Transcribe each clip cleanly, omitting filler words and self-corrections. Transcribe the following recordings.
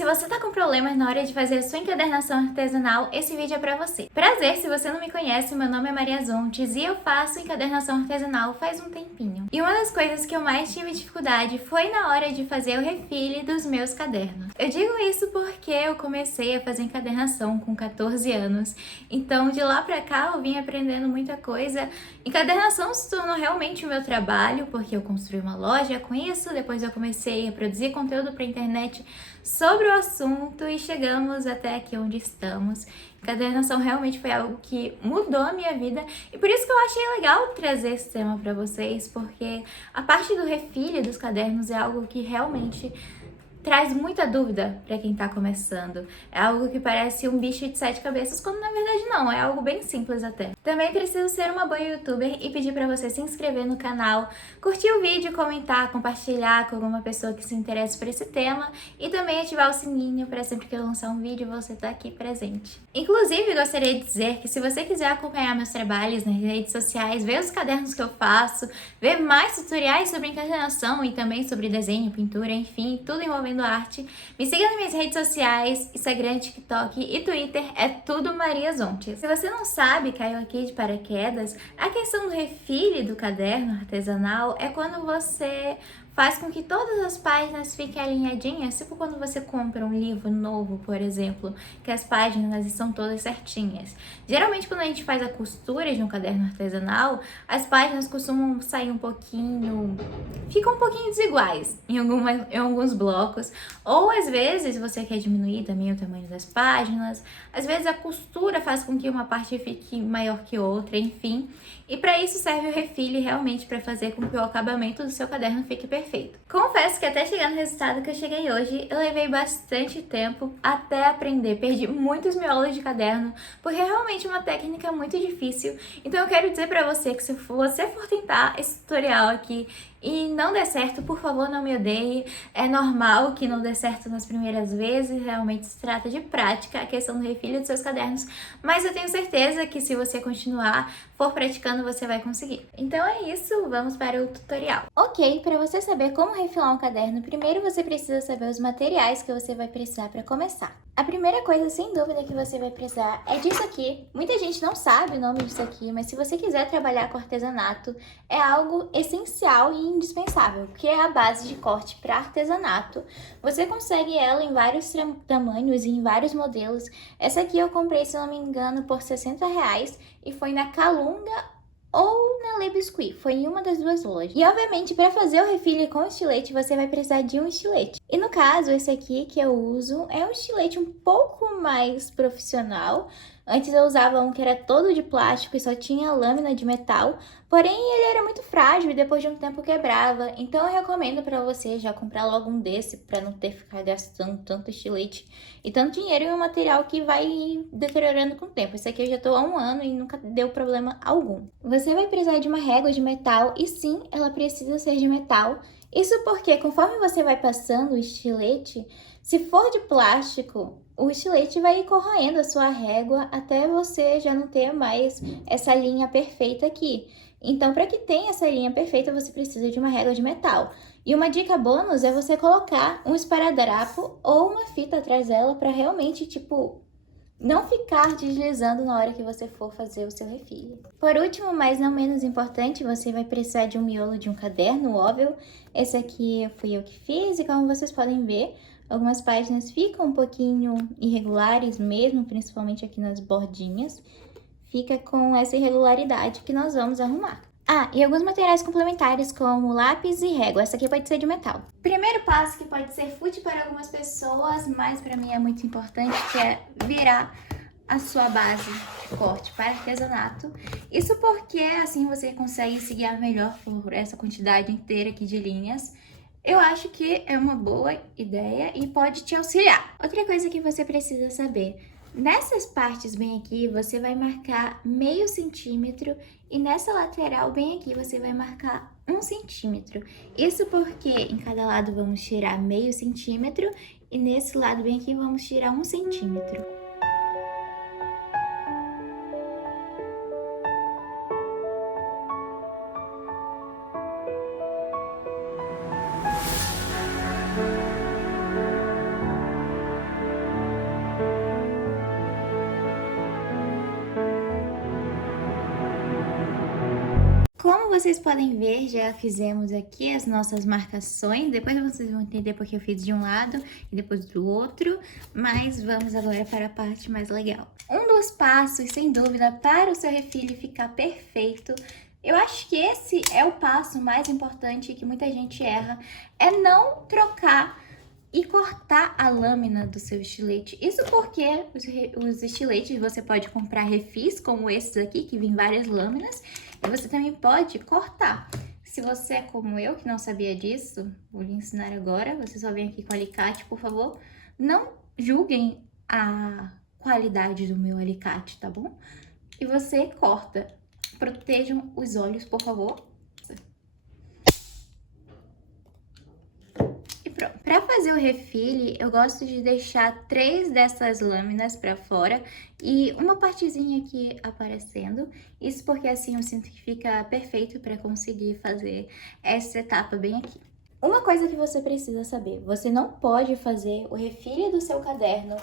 Se você tá com problemas na hora de fazer a sua encadernação artesanal, esse vídeo é pra você. Prazer, se você não me conhece, meu nome é Maria Zontes e eu faço encadernação artesanal faz um tempinho. E uma das coisas que eu mais tive dificuldade foi na hora de fazer o refile dos meus cadernos. Eu digo isso porque eu comecei a fazer encadernação com 14 anos, então de lá pra cá eu vim aprendendo muita coisa. Encadernação se tornou realmente o meu trabalho, porque eu construí uma loja com isso, depois eu comecei a produzir conteúdo pra internet sobre o assunto e chegamos até aqui onde estamos. Encadernação realmente foi algo que mudou a minha vida e por isso que eu achei legal trazer esse tema para vocês, porque a parte do refile dos cadernos é algo que realmente traz muita dúvida para quem tá começando. É algo que parece um bicho de 7 cabeças, quando na verdade não, é algo bem simples até. Também preciso ser uma boa youtuber e pedir para você se inscrever no canal, curtir o vídeo, comentar, compartilhar com alguma pessoa que se interesse por esse tema e também ativar o sininho para sempre que eu lançar um vídeo você estar aqui presente. Inclusive, gostaria de dizer que se você quiser acompanhar meus trabalhos nas redes sociais, ver os cadernos que eu faço, ver mais tutoriais sobre encadernação e também sobre desenho, pintura, enfim, tudo envolvendo arte, me siga nas minhas redes sociais, Instagram, TikTok e Twitter, é tudo Maria Zontes. Se você não sabe, caiu aqui de paraquedas, a questão do refile do caderno artesanal é quando você faz com que todas as páginas fiquem alinhadinhas, tipo quando você compra um livro novo, por exemplo, que as páginas estão todas certinhas. Geralmente quando a gente faz a costura de um caderno artesanal, as páginas costumam sair um pouquinho, ficam um pouquinho desiguais em alguns blocos, ou às vezes você quer diminuir também o tamanho das páginas, às vezes a costura faz com que uma parte fique maior que outra, enfim, e para isso serve o refile realmente para fazer com que o acabamento do seu caderno fique perfeito. Confesso que até chegar no resultado que eu cheguei hoje, eu levei bastante tempo até aprender, perdi muitos miolos de caderno, porque é realmente uma técnica muito difícil. Então eu quero dizer para você que se você for tentar esse tutorial aqui e não der certo, por favor, não me odeie. É normal que não dê certo nas primeiras vezes, realmente se trata de prática, a questão do refilho dos seus cadernos, mas eu tenho certeza que se você continuar, for praticando, você vai conseguir. Então é isso, vamos para o tutorial. Ok, para você saber como refilar um caderno, primeiro você precisa saber os materiais que você vai precisar para começar. A primeira coisa, sem dúvida, que você vai precisar é disso aqui. Muita gente não sabe o nome disso aqui, mas se você quiser trabalhar com artesanato, é algo essencial e indispensável, porque é a base de corte para artesanato. Você consegue ela em vários tamanhos e em vários modelos. Essa aqui eu comprei, se não me engano, por R$60 e foi na Calunga ou na Le Biscuit, foi em uma das duas lojas. E obviamente, para fazer o refile com estilete, você vai precisar de um estilete. E no caso, esse aqui que eu uso é um estilete um pouco mais profissional. Antes eu usava um que era todo de plástico e só tinha lâmina de metal, porém ele era muito frágil e depois de um tempo quebrava. Então eu recomendo para você já comprar logo um desse para não ter que ficar gastando tanto estilete e tanto dinheiro em um material que vai deteriorando com o tempo. Esse aqui eu já tô há 1 ano e nunca deu problema algum. Você vai precisar de uma régua de metal e sim, ela precisa ser de metal. Isso porque conforme você vai passando o estilete, se for de plástico, o estilete vai ir corroendo a sua régua até você já não ter mais essa linha perfeita aqui. Então, para que tenha essa linha perfeita, você precisa de uma régua de metal. E uma dica bônus é você colocar um esparadrapo ou uma fita atrás dela para realmente, não ficar deslizando na hora que você for fazer o seu refile. Por último, mas não menos importante, você vai precisar de um miolo de um caderno, óbvio. Esse aqui fui eu que fiz e como vocês podem ver, algumas páginas ficam um pouquinho irregulares mesmo, principalmente aqui nas bordinhas. Fica com essa irregularidade que nós vamos arrumar. Ah, e alguns materiais complementares como lápis e régua. Essa aqui pode ser de metal. Primeiro passo que pode ser fútil para algumas pessoas, mas para mim é muito importante, que é virar a sua base de corte para artesanato. Isso porque assim você consegue se guiar melhor por essa quantidade inteira aqui de linhas. Eu acho que é uma boa ideia e pode te auxiliar. Outra coisa que você precisa saber: nessas partes bem aqui, você vai marcar meio centímetro e nessa lateral bem aqui, você vai marcar 1 centímetro. Isso porque em cada lado vamos tirar meio centímetro e nesse lado bem aqui vamos tirar 1 centímetro. vocês podem ver, já fizemos aqui as nossas marcações. Depois vocês vão entender porque eu fiz de um lado e depois do outro. Mas vamos agora para a parte mais legal. Um dos passos, sem dúvida, para o seu refile ficar perfeito, eu acho que esse é o passo mais importante que muita gente erra, é não trocar e cortar a lâmina do seu estilete. Isso porque os estiletes você pode comprar refis, como esses aqui, que vem várias lâminas, e você também pode cortar. Se você é como eu, que não sabia disso, vou lhe ensinar agora. Você só vem aqui com alicate, por favor. Não julguem a qualidade do meu alicate, tá bom? E você corta. Protejam os olhos, por favor. Para fazer o refile, eu gosto de deixar 3 dessas lâminas para fora e uma partezinha aqui aparecendo. Isso porque assim eu sinto que fica perfeito para conseguir fazer essa etapa bem aqui. Uma coisa que você precisa saber, você não pode fazer o refile do seu caderno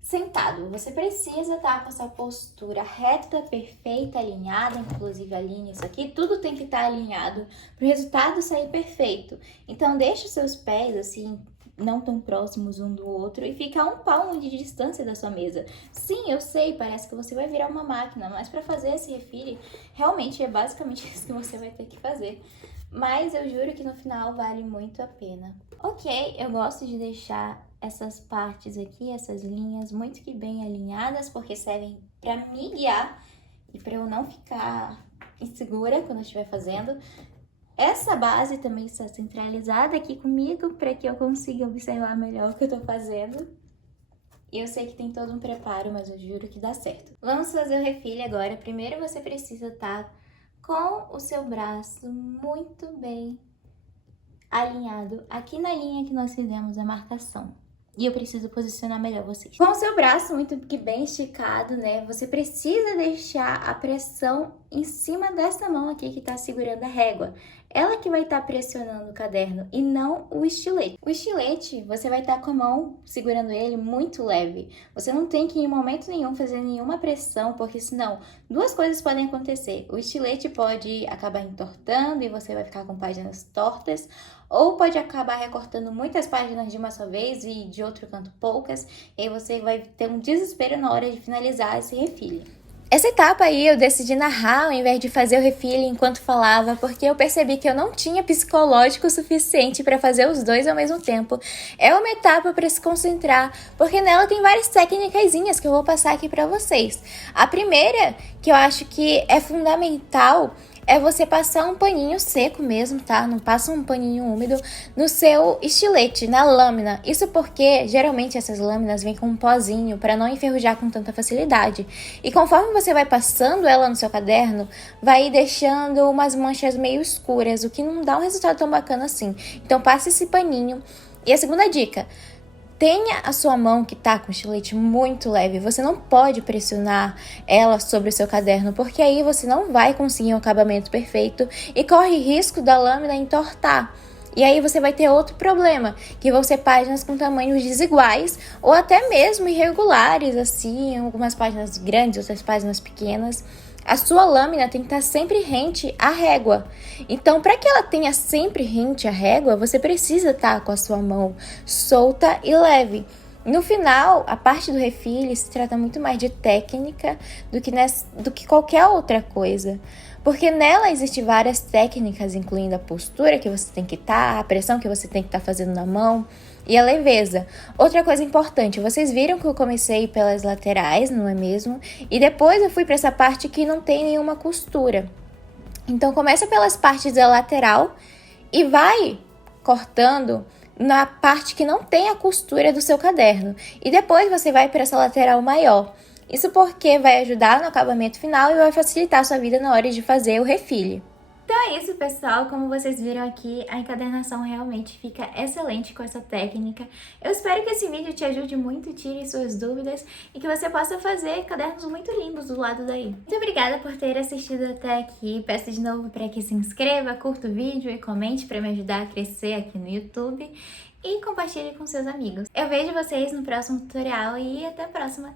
sentado. Você precisa estar com essa postura reta, perfeita, alinhada, inclusive alinhe isso aqui, tudo tem que estar alinhado para o resultado sair perfeito. Então deixa os seus pés assim, não tão próximos um do outro e fica a um palmo de distância da sua mesa. Sim, eu sei, parece que você vai virar uma máquina, mas para fazer esse refile, realmente é basicamente isso que você vai ter que fazer. Mas eu juro que no final vale muito a pena. Ok, eu gosto de deixar essas partes aqui, essas linhas muito que bem alinhadas, porque servem para me guiar e para eu não ficar insegura quando eu estiver fazendo. Essa base também está centralizada aqui comigo, para que eu consiga observar melhor o que eu estou fazendo. E eu sei que tem todo um preparo, mas eu juro que dá certo. Vamos fazer o refile agora. Primeiro você precisa estar com o seu braço muito bem alinhado aqui na linha que nós fizemos a marcação. E eu preciso posicionar melhor vocês. Com o seu braço muito que bem esticado, né? Você precisa deixar a pressão em cima dessa mão aqui que tá segurando a régua. Ela que vai estar pressionando o caderno e não o estilete. O estilete, você vai estar com a mão segurando ele muito leve. Você não tem que em momento nenhum fazer nenhuma pressão, porque senão duas coisas podem acontecer. O estilete pode acabar entortando e você vai ficar com páginas tortas, ou pode acabar recortando muitas páginas de uma só vez e de outro canto poucas, e aí você vai ter um desespero na hora de finalizar esse refile. Essa etapa aí eu decidi narrar ao invés de fazer o refile enquanto falava, porque eu percebi que eu não tinha psicológico suficiente para fazer os dois ao mesmo tempo. É uma etapa para se concentrar, porque nela tem várias técnicazinhas que eu vou passar aqui para vocês. A primeira, que eu acho que é fundamental, é você passar um paninho seco mesmo, tá? Não passa um paninho úmido no seu estilete, na lâmina. Isso porque, geralmente, essas lâminas vêm com um pozinho para não enferrujar com tanta facilidade. E conforme você vai passando ela no seu caderno, vai deixando umas manchas meio escuras, o que não dá um resultado tão bacana assim. Então, passe esse paninho. E a segunda dica: tenha a sua mão que tá com o estilete muito leve. Você não pode pressionar ela sobre o seu caderno, porque aí você não vai conseguir um acabamento perfeito e corre risco da lâmina entortar. E aí você vai ter outro problema, que vão ser páginas com tamanhos desiguais ou até mesmo irregulares, assim, algumas páginas grandes, outras páginas pequenas. A sua lâmina tem que estar sempre rente à régua. Então, para que ela tenha sempre rente à régua, você precisa estar com a sua mão solta e leve. No final, a parte do refile se trata muito mais de técnica do que qualquer outra coisa. Porque nela existem várias técnicas, incluindo a postura que você tem que estar, a pressão que você tem que estar fazendo na mão e a leveza. Outra coisa importante, vocês viram que eu comecei pelas laterais, não é mesmo? E depois eu fui para essa parte que não tem nenhuma costura. Então começa pelas partes da lateral e vai cortando na parte que não tem a costura do seu caderno. E depois você vai para essa lateral maior. Isso porque vai ajudar no acabamento final e vai facilitar a sua vida na hora de fazer o refile. Então é isso, pessoal. Como vocês viram aqui, a encadernação realmente fica excelente com essa técnica. Eu espero que esse vídeo te ajude muito, tire suas dúvidas e que você possa fazer cadernos muito lindos do lado daí. Muito obrigada por ter assistido até aqui. Peço de novo para que se inscreva, curta o vídeo e comente para me ajudar a crescer aqui no YouTube. E compartilhe com seus amigos. Eu vejo vocês no próximo tutorial e até a próxima!